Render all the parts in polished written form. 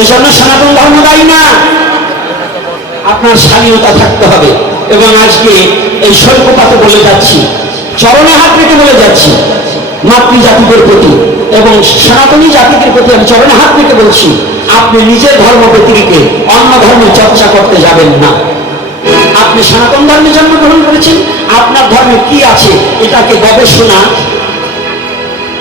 এই জন্য সনাতন ধর্ম দায়ী না, আপনার স্বাধীনতা থাকতে হবে। এবং আজকে এই স্বল্পপাতে বলে যাচ্ছি, চরণে হাত রেখে বলে যাচ্ছি মাতৃজাতিদের প্রতি এবং সনাতনী জাতিদের প্রতি আমি চরণে হাত রেখে বলছি, আপনি নিজের ধর্ম ব্যতিরেকে অন্য ধর্মের চর্চা করতে যাবেন না। আপনি সনাতন ধর্মে জন্মগ্রহণ করেছেন, আপনার ধর্মে কি আছে এটাকে গবেষণা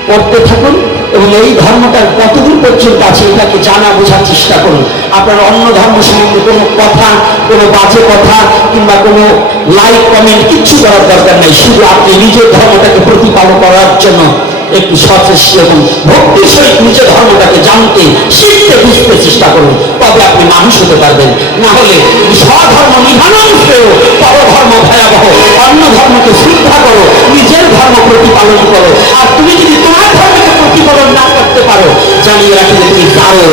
করতে থাকুন এবং এই ধর্মটার কতদূর পর্যন্ত আছে এটাকে জানা বোঝার চেষ্টা করুন। আপনার অন্য ধর্ম সম্বন্ধে কোনো কথা, কোনো বাজে কথা কিংবা কোনো লাইক কমেন্ট কিচ্ছু করার দরকার নেই। শুধু আপনি নিজের ধর্মটাকে প্রতিপালন করার জন্য একটু সচেষ্ট এবং ভক্তির সহিত নিজের ধর্মটাকে জানতে, শিখতে, বুঝতে চেষ্টা করুন, তবে আপনি মানুষ হতে পারবেন। না হলে স্বধর্ম নিধানং শ্রেয় পরধর্ম ভয়াবহ। অন্য ধর্মকে শ্রদ্ধা করো, নিজের ধর্ম প্রতিপালন করো। আর তুমি যদি তোমার ধর্মকে প্রতিপালন না করতে পারো, জানিয়ে রাখি যে তুমি কারো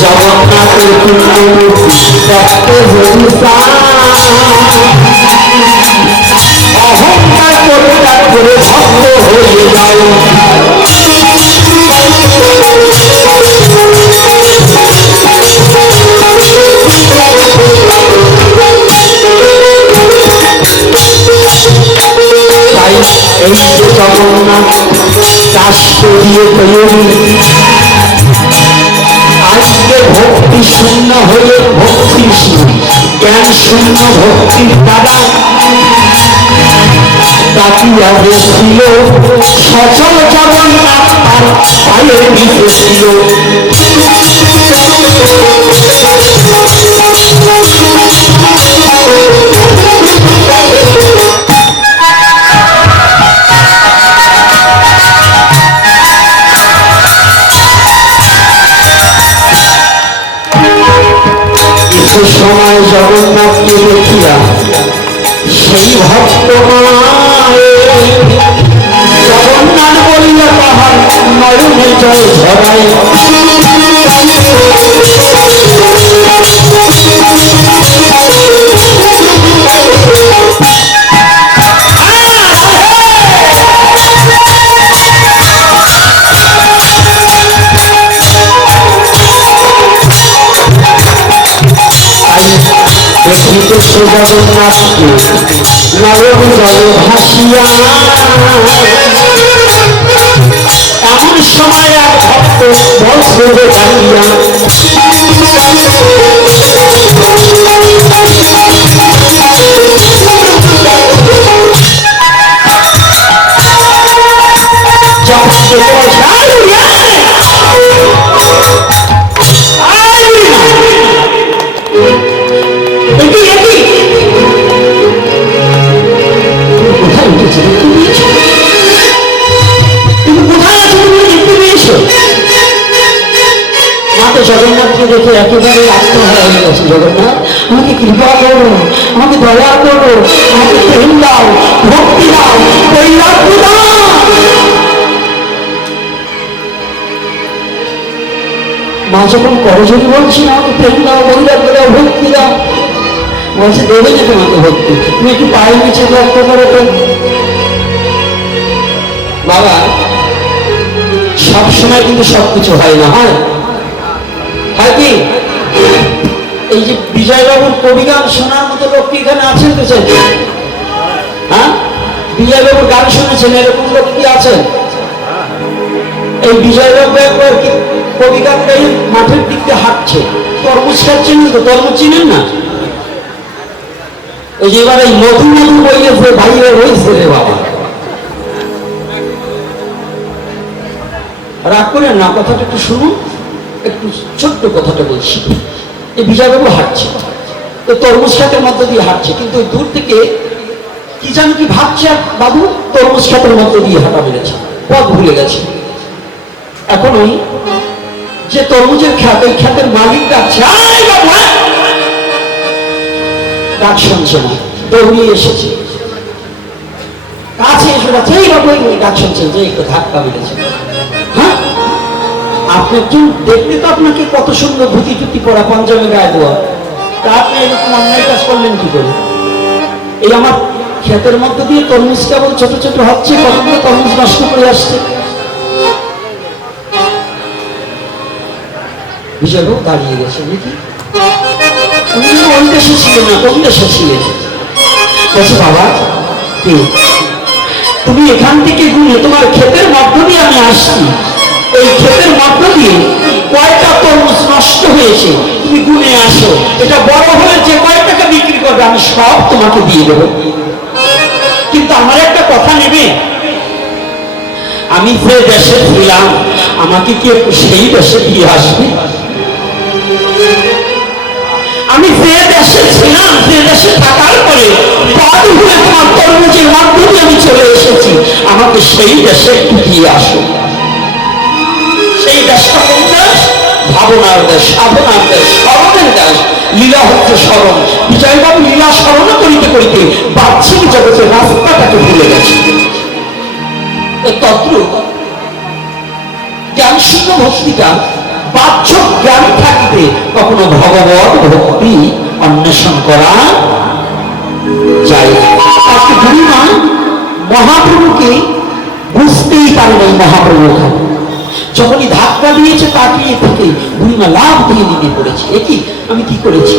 জগন্নাথের পুণ্যমূর্তি ভক্তে হরিষা অহংকার পরিত্যাগ করে ভক্ত হয়ে যাও। তাই এই যে জগন্নাথ কাশ্য দিয়ে তৈরি, আজকে ভক্তি শূন্য হয়ে ভক্তিশীল, জ্ঞান শূন্য ভক্তির দ্বারা কাটিয়া গেছিল সচল জগন্নাথ তার পায়ে মিশেছিল। কিছু সময় জগন্নাথকে দেখিয়া সেই ভক্ত জগন্নাথ বলিয়া তাহার নয়নে জল ঝরাই। দেখিতে সে জগন্নাথকে নয়ন জলে ভাসিয়া, এমন সময় এক ভক্ত বল করে ডাকিয়া জগন্নাথকে দেখে একেবারে আত্মহারা হয়ে গেছে। জগন্নাথ, আমাকে কৃপা করো, আমাকে দয়া করো, আমাকে প্রেম দাও, ভক্তি দাও, বৈরাগ্য দাও। মা যখন করজোড়ি বলছেন আমাকে প্রেম দাও, বৈরাগ্য দাও, ভক্তি দাও, বলছে দেবে না তোমাকে ভক্তি, তুমি একটু পায়ে নিচে লক্ষ্য করো তো। বাবা, সবসময় কিন্তু সবকিছু হয় না, হয় কি? এই যে বিজয়বাবুর কবিগান শোনার মতো লোক কি এখানে আছেন? তো হ্যাঁ, বিজয়বাবুর গান শুনেছেন এরকম লোক কি আছেন? এই বিজয়বাবু একবার কবিগান গাই মাঠের দিক দিয়ে হাঁটছে, তরমুজ খাচ্ছেন তো, তরমুজ চিনেন না? ওই যে এবার এই মধু মধু বইয়েছে ভাইরা রয়েছে রে বাবা, রাগ করেন না, কথাটা একটু শুনুন, একটু ছোট্ট কথাটা বলছি। এই বিজয়বাবু হাঁটছে, তো তরমুজ খাতের মধ্যে দিয়ে হাঁটছে, কিন্তু দূর থেকে কি যেন কি ভাবছে, বাবু তরমুজ খাতের মধ্যে দিয়ে হাঁটা বেড়েছে, পথ ভুলে গেছে। এখন ওই যে তরমুজের খ্যাত, ওই খ্যাতের মালিক ডাকছে, ডাক শুনছে না, দৌড়িয়ে এসেছে, কাছে এসে যাচ্ছে, এই বাবু ডাক শুনছেন যে একটু ধাক্কা বেড়েছে। হ্যাঁ, আপনি একজন দেখলে তো আপনাকে কত সুন্দর ধুতি টুতি পরা, পঞ্জাবে গায়ে দেওয়া, তা আপনি এরকম অন্যায় কাজ করলেন কি করে? এই আমার ক্ষেতের মধ্য দিয়ে তরমুজ কেবল ছোট ছোট হচ্ছে, কতগুলো তরমুজ নষ্ট করে আসছে। বিজয়বাবু দাঁড়িয়ে গেছে নাকি? উনি ওই দেশে ছিলেন না, কোন দেশে ছিলেন? বলছে বাবা কে তুমি? এখান থেকে গুনে তোমার ক্ষেতের মধ্য দিয়ে আমি আসছি, এই ক্ষেতের মধ্য দিয়ে কয়টা তরমুজ নষ্ট হয়েছে তুমি গুনে আসো, এটা বড় হলে যে কয় টাকা বিক্রি করবে আমি সব তোমাকে দিয়ে দেবো। কিন্তু আমার একটা কথা নেবে, আমি যে দেশে ছিলাম আমাকে কি সেই দেশে দিয়ে আসবে? আমি যে দেশে ছিলাম, যে দেশে থাকার পরে পদ হয়ে তোমার তরমুজের মাধ্যমে আমি চলে এসেছি, আমাকে সেই দেশে একটু দিয়ে আসো। সেই দেশটা কোন দেশ? ভাবনার দেশ, সাধনার দেশ, স্মরণের দেশ। লীলা হচ্ছে স্মরণ। বিজয়বাবু লীলা স্মরণ করিতে করিতে বাহ্যিক জগতের রাস্তাটাকে ভুলে গেছে। তত্র জ্ঞান শূন্য ভক্তিটা বাহ্য জ্ঞান থাকিতে কখনো ভগবত ভক্তি অন্বেষণ করা যায়। আজকে বুড়িমা মহাপ্রভুকে বুঝতেই পারেন। মহাপ্রভু যখনই ধাক্কা দিয়েছে তাকিয়ে থেকে বুড়িমা লাভ দিয়ে নিতে পড়েছে। একই আমি কি করেছি?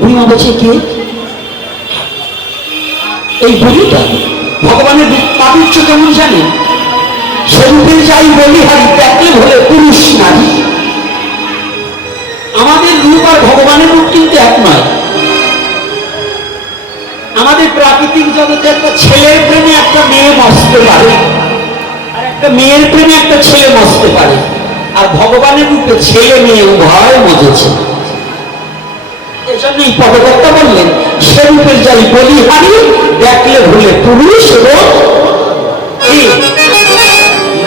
বুড়িমা বলছে কে? এই বুড়িটা ভগবানের পাবিচ্য কেমন জানেন? সেরূপে যাই বলি হারি দেখলে হলে পুরুষ নারী। আমাদের রূপ আর ভগবানের রূপ কিন্তু এক নয়। আমাদের প্রাকৃতিক জগতে একটা ছেলের প্রেমে একটা মেয়ে মরতে পারে, আর একটা মেয়ের প্রেমে একটা ছেলে মরতে পারে, আর ভগবানের রূপে ছেলে মেয়ে উভয় মজেছে। এজন্যই পদকর্তা বললেন সেরূপে যাই বলি হারি দেখলে ভুলে পুরুষ এবং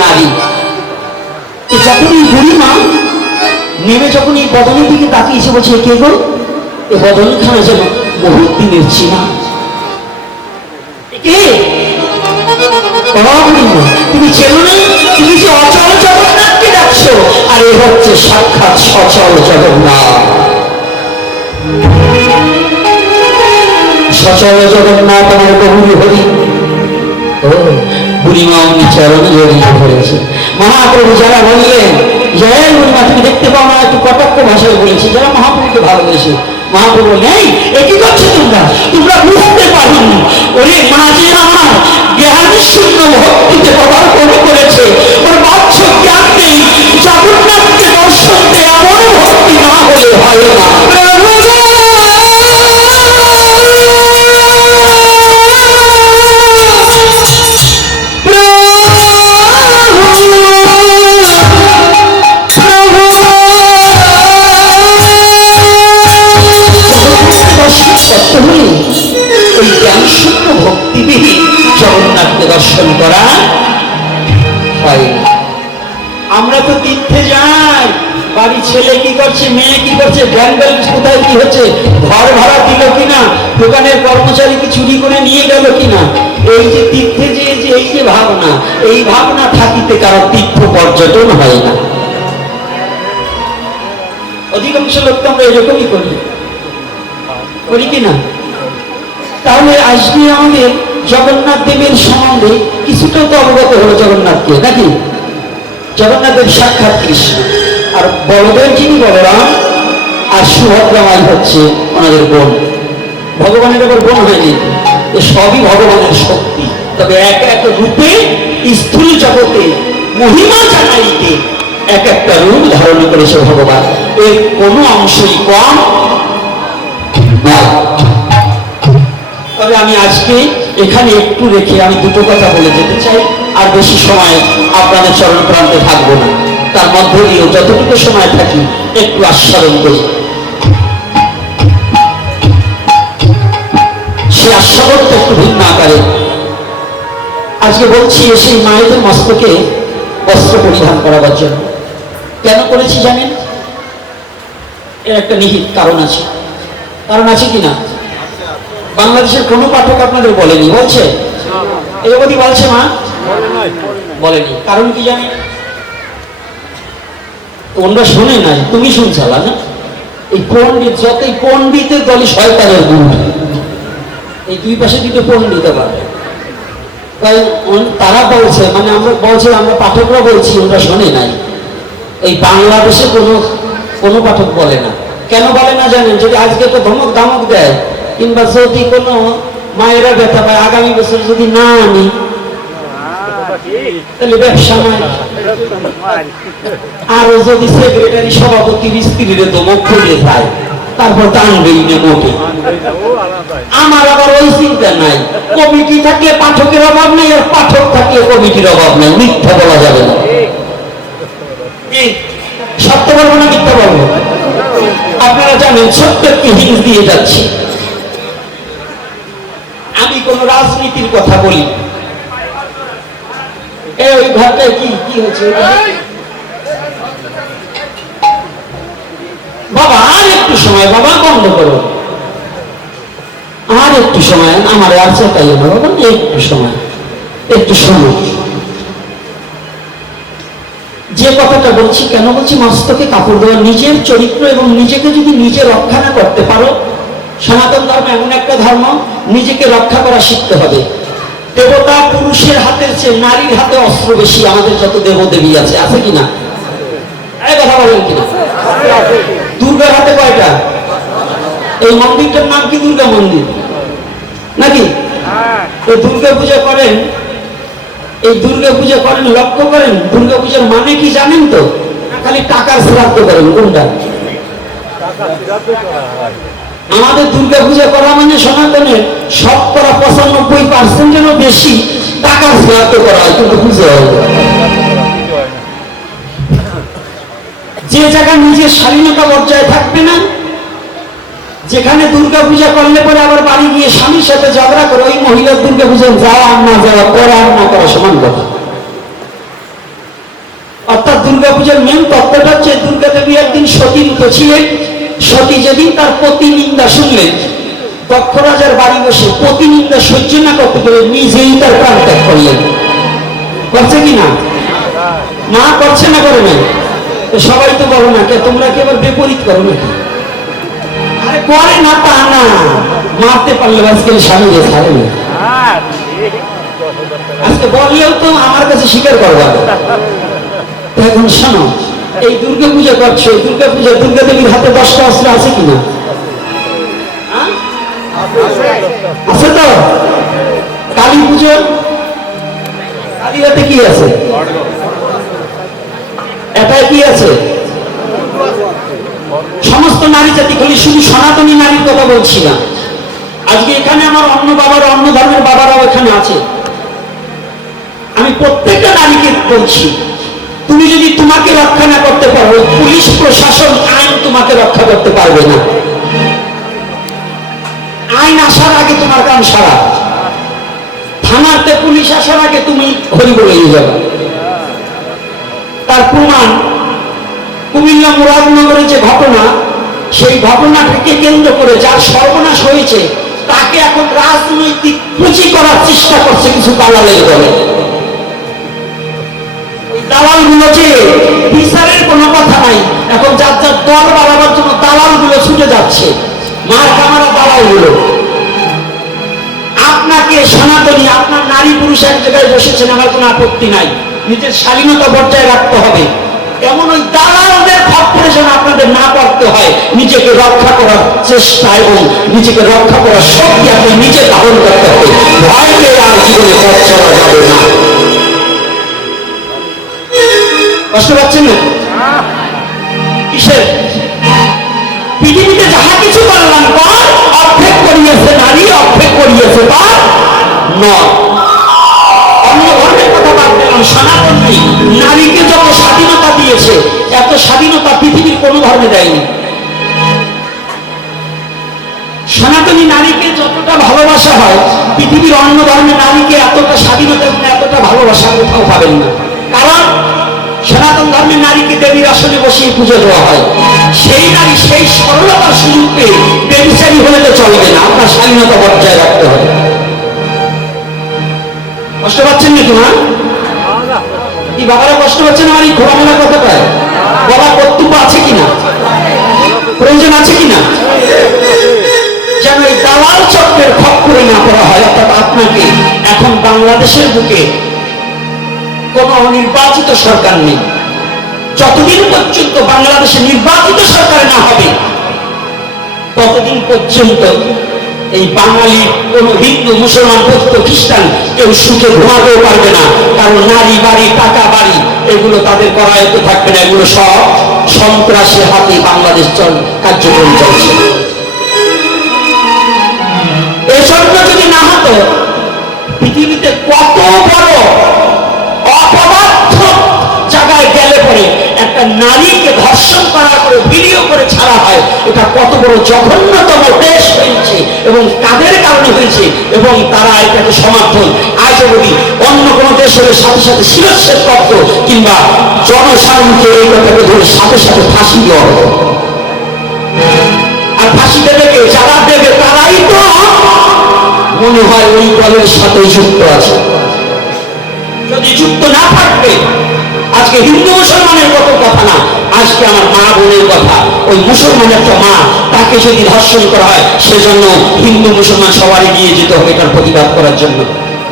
নারী। যখন এই বুড়িমা নেমে যখন এই বদনের দিকে তাকিয়েছে, বলছে কে গো? এ বদনখানা যেন বহুত দিনের চেনা। কে? তুমি চেনো না? তুমি যে অচল জগন্নাথকে ডাকছো, আর এ হচ্ছে সাক্ষাৎ সচল জগন্নাথ। সচল জগন্নাথ আমার বহুরি হরি। বুড়িমা উনি চরণ জড়িয়ে ধরেছে। মহাপ্রভু যারা বললেন জয় বুড়িমা তুমি দেখতে পাও না, একটু কটাক্ষ ভাষায় বলেছি, যারা মহাপ্রভুকে ভালোবেসে। মহাপ্রভু নেই এ কি করছো তোমরা? তোমরা বুঝতে পারিনি। ওরে মা যে আমার জ্ঞান শূন্য ভক্তিতে পদার্পণ করেছে, ওর বাহ্য জ্ঞান নেই। জগন্নাথকে দর্শন দেয়া এমন ভক্তি না হলে হয় না। জগন্নাথকে দর্শন করা হয়। আমরা তো তীর্থে যাই, বাড়ির ছেলে কি করছে, মেয়ে কি করছে, ব্যাংক ব্যালেন্স কোথায় কি হচ্ছে, ঘর ভাড়া দিল কিনা, দোকানের কর্মচারী কি চুরি করে নিয়ে গেল কিনা, এই যে তীর্থে যে এই যে ভাবনা, এই ভাবনা থাকিতে কারো তীর্থ পর্যটন হয় না। অধিকাংশ লোক তো আমরা এরকমই করি কিনা? তাহলে আজকে আমাদের জগন্নাথ দেবের সম্বন্ধে কিছুটা তো অবগত হলো জগন্নাথকে, নাকি? জগন্নাথ দেব সাক্ষাৎ কৃষ্ণ, আর বড়দের যিনি বলরাম, আর সুভদ্রা মাই হচ্ছে ওনাদের বোন। ভগবানের আবার বোন হয়নি, এ সবই ভগবানের শক্তি। তবে এক এক রূপে স্থূল জগতে মহিমা জানাইতে এক একটা রূপ ধারণ করেছে ভগবান। এর কোনো অংশই কম নয়। তবে আমি আজকে এখানে একটু রেখে আমি দুটো কথা বলে যেতে চাই, আর বেশি সময় আপনাদের চরণ প্রান্তে থাকবো না। তার মধ্য দিয়েও যতটুকু সময় থাকি একটু আস্বাদন করি। সে আস্বাদনটা একটু ভিন্ন আকারে আজকে বলছি। সেই মায়েদের মস্তকে বস্ত্র পরিধান করাবার জন্য কেন করেছি জানেন? এর একটা নিহিত কারণ আছে। কারণ আছে কিনা বাংলাদেশের কোনো পাঠক আপনাদের বলেনি? বলছে? এরকমই বলছে মা? বলেনি। কারণ কি জানি? তোমরা শুনে নাই, তুমি শুনছালা না? এই পণ্ডিত, যতই পণ্ডিতের দলই শয়তানের গুরু। এই দুই পাশে দুটো পণ দিতে পারে। তাই তারা বলছে, মানে আমরা বলছি, আমরা পাঠকরা বলছি, ওরা শোনে নাই। এই বাংলাদেশে কোনো পাঠক বলে না। কেন বলে না জানেন? যদি আজকে তো ধমক ধামক দেয়, কিংবা যদি কোনো মায়েরা ব্যথা পায়, আগামী বছর যদি না আনি তাহলে ব্যবসা নয়। আরো যদি সেক্রেটারি সভাপতির স্ত্রীর ধমক খুলে যায়, তারপর টানবেই না মোটে। আমার আবার ওই চিন্তা নাই। কমিটি থাকলে পাঠকের অভাব নেই, আর পাঠক থাকলে কমিটির অভাব নেই। মিথ্যা বলা যাবে না। সত্য বলবো না মিথ্যা বলবো? আপনারা জানেন সত্যকে হিংস দিয়ে যাচ্ছে। আমি কোন রাজনীতির কথা বলি। ওই ঘরটায় কি হচ্ছে বাবা? আর একটু সময় বাবা, বন্ধ করো। আর একটু সময়, আমার আর চেতাই না বাবা, একটু সময়, একটু সময়। যে কথাটা বলছি, কেন বলছি? মস্তকে কাপড় দেওয়া। নিজের চরিত্র এবং নিজেকে যদি নিজে রক্ষা না করতে পারো, সনাতন ধর্ম এমন একটা ধর্ম, নিজেকে রক্ষা করা শিখতে হবে। দেবতা পুরুষের হাতের চেয়ে নারীর হাতে অস্ত্র বেশি। আমাদের যত দেবদেবী আছে, আছে কিনা? এই কথা বলেন কিনা? দুর্গার হাতে কয়টা? এই মন্দিরটার নাম কি দুর্গা মন্দির নাকি? তো দুর্গা পূজা করেন, এই দুর্গা পূজা করেন, লক্ষ্য করেন দুর্গা পূজার মানে কি জানেন তো? খালি টাকার শ্রাদ্ধ করেন। কোনটা? আমাদের দুর্গা পূজা করা মানে সনাতনের 95% বেশি টাকার শ্রাদ্ধ করা হয়, কিন্তু পুজো হয়। যে জায়গা নিজের স্বাধীনতা বজায় থাকবে না, যেখানে দুর্গা পূজা করলে পরে আবার বাড়ি গিয়ে স্বামীর সাথে ঝগড়া করে, ওই মহিলার দুর্গা পূজা যাওয়া আর না যাওয়া, করা আর না করা সমান কথা। অর্থাৎ দুর্গা পূজার মেন তত্ত্বটা হচ্ছে, দুর্গা দেবী একদিন সতীরূপে ছিলেন। সতী যেদিন তার প্রতিনিন্দা শুনলেন, দক্ষ রাজার বাড়ি বসে প্রতিনিন্দা সহ্য না করতে পেরে নিজেই তার প্রাণ ত্যাগ করলেন। করছে কিনা? মা করছে না করে না? সবাই তো বলো না, তোমরা কি এবার বিপরীত করো নাকি? আরে করে না তা না, মারতে পারলে আজকে স্বামীকে ছাড়ে না। আজকে বললেও তো আমার কাছে স্বীকার করবা। এখন শোনো, এই দুর্গা পূজা করছো, দুর্গা পূজা দুর্গা দেবীর হাতে 10টা অস্ত্র আছে কিনা? আছে তো? কালী পুজো, কালীর হাতে কি আছে? এটাই কি আছে? সমস্ত নারী জাতি, খালি শুধু সনাতনী নারীর কথা বলছি না। আজকে এখানে আমার অন্য বাবার, অন্য ধর্মের বাবারাও এখানে আছে। আমি প্রত্যেকটা নারীকে বলছি, তুমি যদি তোমাকে রক্ষা না করতে পারো, পুলিশ প্রশাসন আইন তোমাকে রক্ষা করতে পারবে না। আইন আসার আগে তোমার কাম সারা। থানাতে পুলিশ আসার আগে তুমি হরি বলে যাবে। তার প্রমাণ কুমিল্লা মুরাদনগরের যে ঘটনা, সেই ঘটনাটাকে কেন্দ্র করে যার সর্বনাশ হয়েছে, তাকে এখন রাজনৈতিক পুঁজি করার চেষ্টা করছে কিছু দালালের দলে। দালাল গুলো যে বিচারের কোনো কথা নাই, এখন যার যার দল বাড়াবার জন্য দালাল গুলো ছুটে যাচ্ছে। মার কামারা দালাল গুলো। আপনাকে সনাতনী, আপনার নারী পুরুষ এক জায়গায় বসেছেন, আমার কোনো আপত্তি নাই। নিজের স্বাধীনতা বজায় রাখতে হবে। এমন ওই দালালদের খপ্পরে যেন আপনাদের না পড়তে হয়। নিজেকে রক্ষা করার চেষ্টা এবং নিজেকে রক্ষা করার শক্তি আপনি নিজে ধারণ করতে হবে। ভয় পেয়ে আর জীবনে পথ চলা যাবে না। কষ্ট পাচ্ছেন না? কিসের? পৃথিবীতে যাহা কিছু করলাম কর, অর্ধেক করিয়েছে নারী, অর্ধেক করিয়েছে তার নয়। অন্য ধর্মের কথা বাদ দিলাম, সনাতনী নারীকে যত স্বাধীনতা দিয়েছে, এত স্বাধীনতা পৃথিবীর কোন ধর্মে দেয়নি। সনাতনী নারীকে যতটা ভালোবাসা হয়, পৃথিবীর অন্য ধর্মে নারীকে এতটা স্বাধীনতা এবং এতটা ভালোবাসা কোথাও পাবেন না। কারণ সনাতন ধর্মের নারীকে দেবীর আসনে বসিয়ে পুজো দেওয়া হয়। সেই নারী সেই সরলতার সুযোগ পেয়ে বেবিচারী হলে তো চলবে না। আপনার স্বাধীনতা বজায় রাখতে হবে। কষ্ট পাচ্ছেন নাকি মা? কি বাবারা কষ্ট পাচ্ছেন আমার এই খোলামেলা কথাটায়? বাবার কর্তব্য আছে কিনা? প্রয়োজন আছে কিনা? যেন এই দালাল চক্রের খপ্পরে না করা হয়। অর্থাৎ আপনাকে এখন বাংলাদেশের বুকে কোন নির্বাচিত সরকার নেই। যতদিন পর্যন্ত বাংলাদেশে নির্বাচিত সরকার না হবে ততদিন পর্যন্ত এই বাঙালি কোন হিন্দু মুসলমান বৌদ্ধ খ্রিস্টান কেউ সুখে ঘুমাতেও পারবে না। কারণ নারী বাড়ি টাকা বাড়ি এগুলো তাদের করায়ত্ত থাকবে না। এগুলো সব সন্ত্রাসের হাতে বাংলাদেশ কার্যক্রম চলছে। এই সরকার যদি না হতো পৃথিবীতে কত বড় অপবাধ্য জায়গায় গেলে পরে একটা নারীকে ধর্ষণ করার পরে ভিডিও করে ছাড়া হয়, এটা কত বড় জঘন্যতম দেশ হয়েছে এবং কাদের কারণে হয়েছে এবং তারা এটাকে সমর্থন আজ অবধি অন্য কোনো দেশ হলে সাথে সাথে শিরচ্ছেদ করত কিংবা জনসাধারণকে এই কথাকে ধরে সাথে সাথে ফাঁসি দেওয়া হতো। আর ফাঁসি দেবে কে? যারা দেবে তারাই তো মনে হয় ওই দলের সাথে যুক্ত আছে। যদি যুক্ত না থাকবে আজকে হিন্দু মুসলমানের কত কথা না, আজকে আমার মা বোনের কথা। ওই মুসলমান একটা মা, তাকে যদি ধর্ষণ করা হয় সেজন্য হিন্দু মুসলমান সবারই গিয়ে যেতে হবে এটার প্রতিবাদ করার জন্য।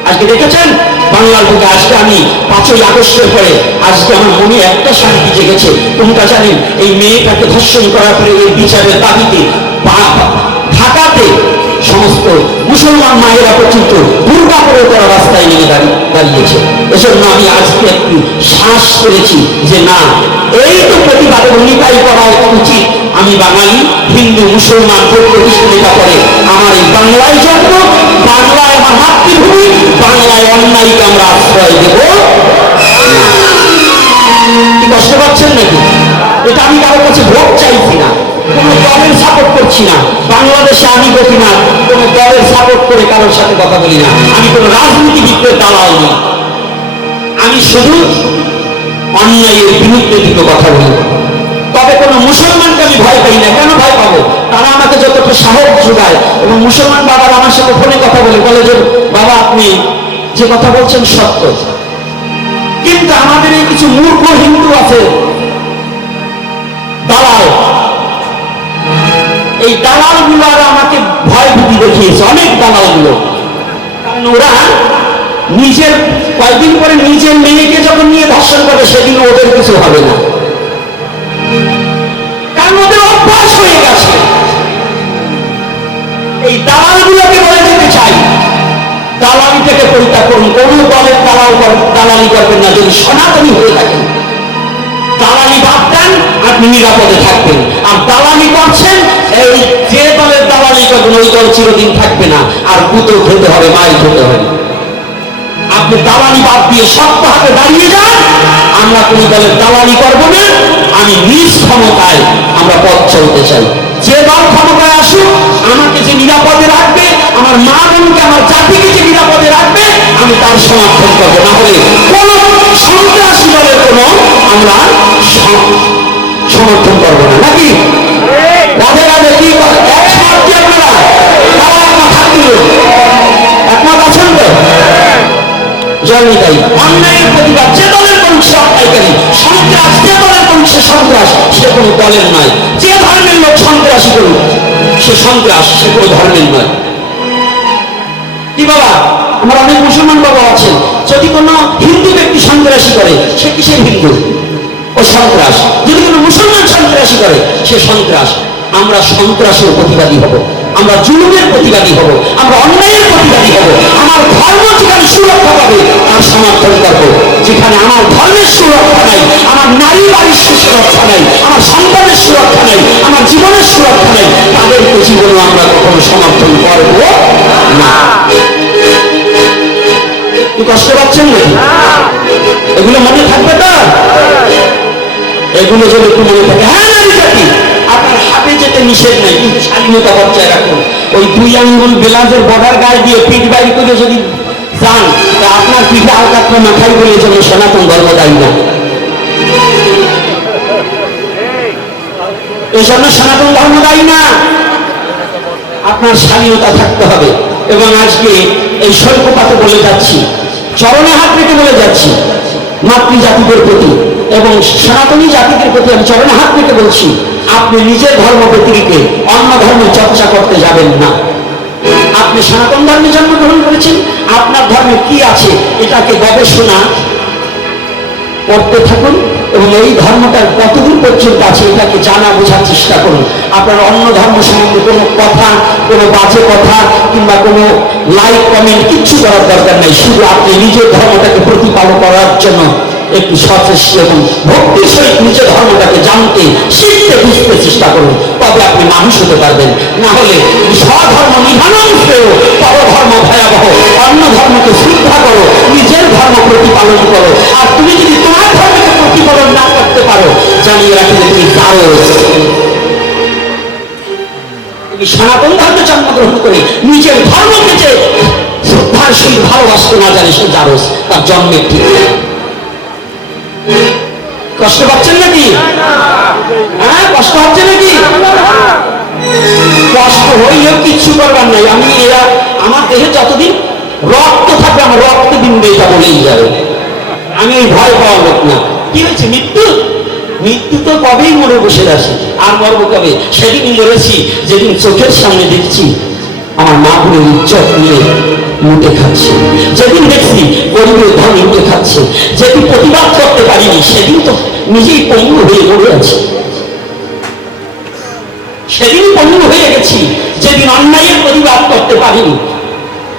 আজকে দেখেছেন বাংলার বুকে আজকে আমি 5ই আগস্টের পরে আজকে আমার মনে একটা শান্তি জেগেছে। কোনটা জানেন? এই মেয়েটাকে ধর্ষণ করার পরে এই বিচারের দাবিতে ঢাকাতে সমস্ত মুসলমান মায়েরা পর্যন্ত বুরকা পরে তারা রাস্তায় নেমে দাঁড়িয়েছে। এজন্য আমি আজকে একটু শ্বাস করেছি যে না, এই তো প্রতিবাদের নিকাই করা উচিত। আমি বাঙালি, হিন্দু মুসলমান বৌদ্ধ খ্রিস্টানিকা করে আমার এই বাংলায় জন্ম, বাংলায় আমার মাতৃভূমি, বাংলায় অন্যায়কে আমরা আশ্রয় দেব। কি কষ্ট পাচ্ছেন নাকি? এটা আমি কারোর কাছে ভোট চাইছি না, কোন দলের সাপোর্ট করছি না। বাংলাদেশে আমি বলি না কোন দলের সাপোর্ট করে কারোর সাথে কথা বলি না। আমি কোন রাজনীতিবিদদের দালাল নই। আমি শুধু অন্যায়ের বিরুদ্ধে দুটো কথা বলি। তবে কোন মুসলমানকে আমি ভয় পাই না। কেন ভয় পাবো? তারা আমাকে যতটা সাহস যোগায় এবং মুসলমান বাবার আমার সাথে ফোনে কথা বলে যে বাবা আপনি যে কথা বলছেন সত্য। কিন্তু আমাদের এই কিছু মূর্খ হিন্দু আছে দালাল, এই দালাল গুলো আর আমাকে ভয় ভীতি দেখিয়েছে, অনেক দালাল গুলো। কারণ ওরা নিজের কয়েকদিন পরে নিজের মেয়েকে যখন নিয়ে ধর্ষণ করবে সেদিন ওদের কিছু হবে না, কারণ ওদের অভ্যাস হয়ে গেছে। এই দালাল গুলোকে বলে দিতে চাই দালালি থেকে পরিত্যাগ করুন। কোন দলের দালালি করবেন না। যদি সনাতনী হয়ে থাকেন দালালি বাদ দেন, আপনি নিরাপদে থাকবেন। আর দালালি করছেন, এই যে দলের দালালি করবেন ওই দল চিরদিন থাকবে না, আর কুতো খেতে হবে, মাই খেতে হবে। আপনি দালালি বাদ দিয়ে শক্ত হাতে দাঁড়িয়ে যান। আমরা কোন দলের দালালি করব না। আমি নিজ ক্ষমতায় আমরা পথ চলতে চাই। যে দল ক্ষমতায় আসুক আমাকে যে নিরাপদে রাখবে, আমার মা বোনকে আমার জাতিকে যে নিরাপদে রাখবে আমি তার সমর্থন করবো। না হলে কোন সন্ত্রাসী দলের কোন আমরা সমর্থন করবো না। নাকি রাধে রাধে? কি একমত কি আপনারা? তারা একমত হাত তুলুন। একমত আছেন তো? জয়নিতাই। অন্যায়ের প্রতিবাদ যে দলের করুক সে অন্যায়কারী, সন্ত্রাস যে দলের করুক সে সন্ত্রাস, সে কোনো দলের নয়। যে ধর্মের লোক সন্ত্রাসী করুক সে সন্ত্রাস, সে কোনো ধর্মের নয়। কি বাবা, আমার অনেক মুসলমান বাবা আছেন, যদি কোনো হিন্দু ব্যক্তি সন্ত্রাসী করে সে কিসের হিন্দু? ও সন্ত্রাস। যদি কোনো মুসলমান সন্ত্রাসী করে সে সন্ত্রাস। আমরা সন্ত্রাসের প্রতিবাদী হব, আমরা জুলুমের প্রতিবাদী হব, আমরা অন্যায়ের প্রতিবাদী হব। আমার ধর্ম যেখানে সুরক্ষা পাবে তার সমর্থন করব। যেখানে আমার ধর্মের সুরক্ষা নাই, আমার নারী বাড়ির সুরক্ষা নাই, আমার সন্তানের সুরক্ষা নাই, আমার জীবনের সুরক্ষা নাই, তাদেরকে জীবনে আমরা কখনো সমর্থন করব না। কি কষ্ট পাচ্ছেন নাকি? এগুলো মনে থাকবে তো? এগুলো যদি একটু মনে থাকে। হ্যাঁ, নারী জাতি আপনার হাতে যেতে নিষেধ নাই, কিন্তু স্বাধীনতা বজায় রাখুন। ওই 2 আঙ্গুল বেলাজের বর্ডার গায়ে দিয়ে পিঠ বাইর করে যদি যান তা আপনার পিঠে আলকাতরা মাথায় বলে যেন সনাতন ধর্ম দায়ী না। এই জন্য সনাতন ধর্ম দায়ী না। আপনার স্বাধীনতা থাকতে হবে। এবং আজকে এই স্বল্পপাতে বলে যাচ্ছি, চরণে হাত রেখে বলে যাচ্ছি মাতৃজাতিদের প্রতি এবং সনাতনী জাতিদের প্রতি আমি চরণে হাত রেখে বলছি আপনি নিজের ধর্ম ব্যতিরিক্ত অন্য ধর্মের চর্চা করতে যাবেন না। আপনি সনাতন ধর্মে জন্মগ্রহণ করেছেন, আপনার ধর্মে কি আছে এটাকে গবেষণা করতে থাকুন এবং এই ধর্মটার কতদূর পর্যন্ত আছে এটাকে জানা বোঝার চেষ্টা করুন। আপনার অন্য ধর্ম সম্বন্ধে কোনো কথা, কোনো বাজে কথা কিংবা কোনো লাইক কমেন্ট কিচ্ছু করার দরকার নেই। শুধু আপনি নিজের ধর্মটাকে প্রতিপালন করার জন্য একটু সচেষ্ট এবং ভক্তির সহিত নিজের ধর্মটাকে জানতে, শিখতে, বুঝতে চেষ্টা করুন, তবে আপনি মানুষ হতে পারবেন। না হলে স্বধর্ম নিধানং শ্রেয়, পরধর্ম ভয়াবহ। অন্য ধর্মকে শ্রদ্ধা করো, নিজের ধর্ম প্রতিপালন করো। আর তুমি যদি তোমার ধর্মকে প্রতিপালন না করতে পারো, জানিয়ে রাখি যে তুমি জারজ। তুমি সনাতন ধর্মে জন্মগ্রহণ করে নিজের ধর্মকে যে শ্রদ্ধার সহিত ভালোবাসতে না জানে সে জারজ, তার জন্মের ঠিক। কষ্ট পাচ্ছেন নাকি? হ্যাঁ, কষ্ট হচ্ছে নাকি? কষ্ট হইলেও কিচ্ছু করবার নাই। আমি এরা আমার দেহে যতদিন রক্ত থাকবে আমার রক্ত বিন্দু এটা বলেই যাবে। আমি ওই ভয় পাওয়া লোক না। কি হয়েছে? মৃত্যু। মৃত্যু তো কবেই মরে বসে আছে, আর মরবো কবে? সেদিনই মরেছি যেদিন চোখের সামনে দেখছি আমার মা বোনের ইজ্জত নিয়ে লুটে খাচ্ছে, যেদিন দেখছি গরিবের ধন লুটে খাচ্ছে, যেদিন প্রতিবাদ করতে পারিনি সেদিন তো নিজেই পঙ্গু হয়ে পড়ে আছি। সেদিন পঙ্গু হয়ে গেছি, যেদিন অন্যায়ের প্রতিবাদ করতে পারিনি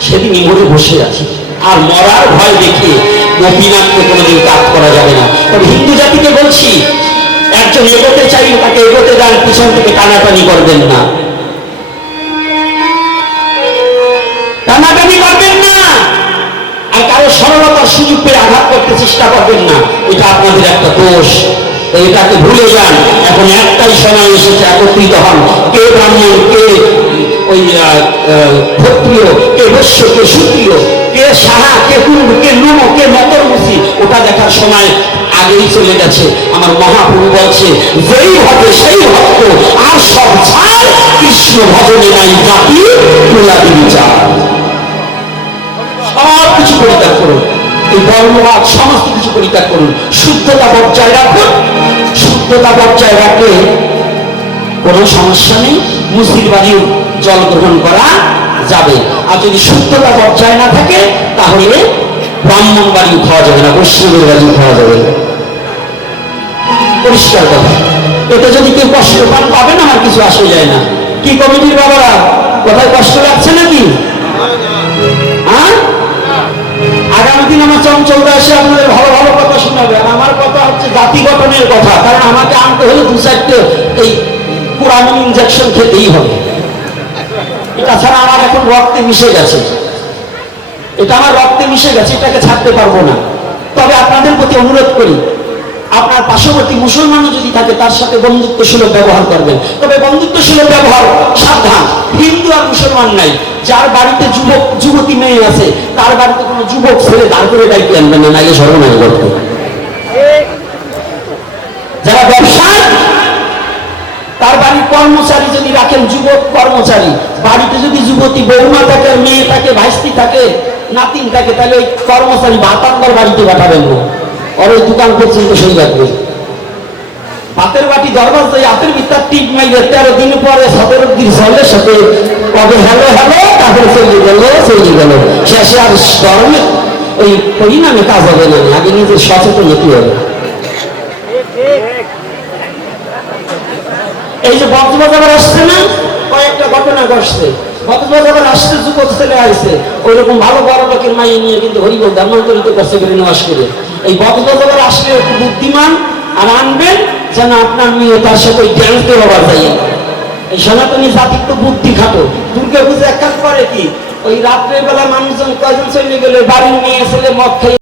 সেদিনই মরে বসে আছি। আর মরার ভয় দেখে গোপীনাথকে কোনোদিন কাজ করা যাবে না। তবে হিন্দু জাতিকে বলছি, একজন এগোতে চাইলে তাকে এগোতে দেন, পিছন থেকে টানাটানি করবেন না, টানাটানি করবেন না। আর কারো সরলতার সুযোগ পেয়ে আঘাত করতে চেষ্টা করবেন না, এটা আপনাদের একটা দোষ। এটাকে ভুলে যান। এখন একটাই সময় এসেছে, একত্রিত হন। কে ব্রাহ্মণ, কে ওই ক্ষত্রিয়, কে বৈশ্য, কে শূদ্রীয়, কে সাহা, কে কুণ্ড, কে লুমো, কে মকরমুখী, ওটা দেখার সময় আগেই চলে গেছে। আমার মহাপ্রভু বলছে, যেই ভক্ত সেই ভক্ত, আর সব ছাড়, কৃষ্ণ ভজনে নাই জাতি প্রজাতি বিচার। সব কিছু পরিত্যাগ করুন, এই ধর্মবাদ সমস্ত কিছু পরিত্যাগ করুন, শুদ্ধতা বজায় রাখুন। শুদ্ধতা বজায় রাখলে কোনো সমস্যা নেই, মুসলিম বাড়ির জল গ্রহণ করা যাবে। আর যদি শুদ্ধতা বজায় না থাকে তাহলে ব্রাহ্মণ বাড়িও খাওয়া যাবে না, বৈষ্ণবের বাড়িও খাওয়া যাবে না। পরিষ্কার কথা। এতে যদি কেউ কষ্ট পান পাবেন, আমার কিছু আসে যায় না। কি কমিটির বাবারা, কোথায় কষ্ট লাগছে নাকি? হ্যাঁ, আগামী দিন আমার চঞ্চলদা এসে আপনাদের ভালো ভালো কথা শোনাবে। আর আমার কথা হচ্ছে জাতি গঠনের কথা, কারণ আমাকে আনতে হলে 2-4টে এই পুরানো ইনজেকশন খেতেই হবে। এটা ছাড়া আমার এখন রক্তে মিশে গেছে, এটা আমার রক্তে মিশে গেছে, এটাকে ছাড়তে পারবো না। তবে আপনাদের প্রতি অনুরোধ করি, আপনার পার্শ্ববর্তী মুসলমানও যদি থাকে তার সাথে বন্ধুত্বসুলভ ব্যবহার করবেন। তবে বন্ধুত্বসুলভ ব্যবহার সাবধান। হিন্দু আর মুসলমান নাই, যার বাড়িতে যুবক যুবতী মেয়ে আছে তার বাড়িতে কোনো যুবক ছেলে দাঁড় করে ডাইতে আনবেন না, নাইলে সর্বনাশ করতে। যারা ব্যবসায়, তার বাড়ির কর্মচারী যদি রাখেন, যুবক কর্মচারী, বাড়িতে যদি যুবতী বৌমা থাকে, মেয়ে থাকে, ভাইস্তি থাকে, নাতিন থাকে, তাহলে ওই কর্মচারী ভাত আনবার বাড়িতে পাঠাবেন না, আর ওই দোকান পর্যন্ত সেই রাখবে। ভাতের বাটি দরবার হাতের ভিতর টিপ মাইলে 13 দিন পরে 17 দিন চলে, সাথে কবে হ্যালো হ্যালো, তারপরে চলে গেল শেষে আর গরমে ওই পরিণামে কাজ হবে না। আগে নিজের সচেতন হতে হবে। এই যে বক্সবাজার আসছে না, কয়েকটা ঘটনা ঘটছে। বক্সবাজার আসছে, যুবক ছেলে আসছে, ওইরকম ভালো বড় লোকের মাইয়ে নিয়ে কিন্তু হরিবল ধর্মান্তরিত করছে বেরিনবাস করে। এই বক্সবাজার আসলে একটু বুদ্ধিমান আর আনবেন যেন আপনার মেয়ে তার সাথে ওই ড্যান্স দেওয়া যায়। এই সনাতনী জাতির তো বুদ্ধি খাটো। দুর্গা পুজো এক কাজ করে কি, ওই রাত্রের বেলা মানুষজন কয়জন চলে গেলে বাড়ির মেয়ে ছেলে মদ খেয়ে